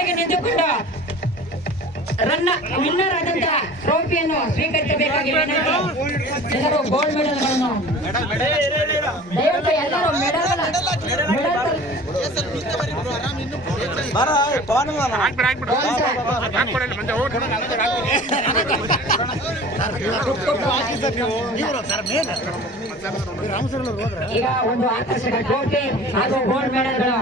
ಸಾಲಿನವರೆಗೆ ನಿಂತುಕೊಂಡು ವಿನ್ನರ್ ಆದಂತ ಟ್ರೋಫಿಯನ್ನು ಸ್ವೀಕರಿಸಬೇಕಾಗಿ ವಿನಂತಿ. ಎಲ್ಲರೂ ಗೋಲ್ಡ್ ಮೆಡಲ್ಗಳನ್ನು ದಯವಿಟ್ಟು ಎಲ್ಲರೂ ಈಗ ಒಂದು ಆಕರ್ಷಕ ಟ್ರೋಫಿ ಹಾಗೂ ಗೋಲ್ಡ್ ಮೆಡಲ್ಗಳು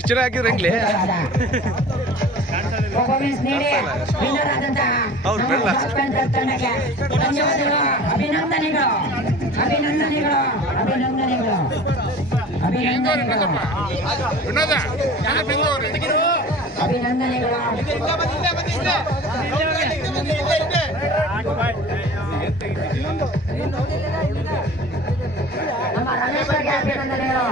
ಇಷ್ಟ ಹಾಕಿದ್ರೆ ಹೆಂಗ್ಲಿ ಪರ್ಫಾರ್ಮೆನ್ಸ್ ನೀಡಿ ವಿನ್ನರ್ ಆದಂತಹ ತಂಡಕ್ಕೆ ಧನ್ಯವಾದಗಳು, ಅಭಿನಂದನೆಗಳು ಅಭಿನಂದನೆಗಳು ಅಭಿನಂದನೆಗಳು ಅಭಿನಂದನೆಗಳು ಅಭಿನಂದನೆಗಳು. ನಮ್ಮ ರಮೇಶ್ವರ್ಗೆ ಅಭಿನಂದನೆಗಳು.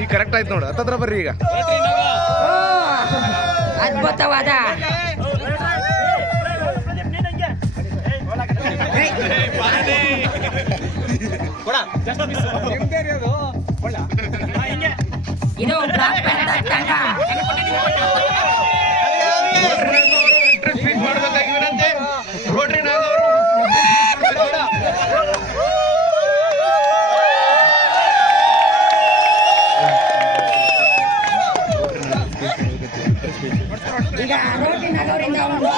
ಈಗ ಕರೆಕ್ಟ್ ಆಯ್ತು ನೋಡು, ಹತ್ತತ್ರ ಬರ್ರಿ ಈಗ. ಅದ್ಭುತವಾದ ಇದು ಬ್ಲಾಕ್ ಪ್ಯಾಂಥರ್ ತಂಡ. ಈಗ ರೋಟಿ ನಗರಿಂದ ಒಂದು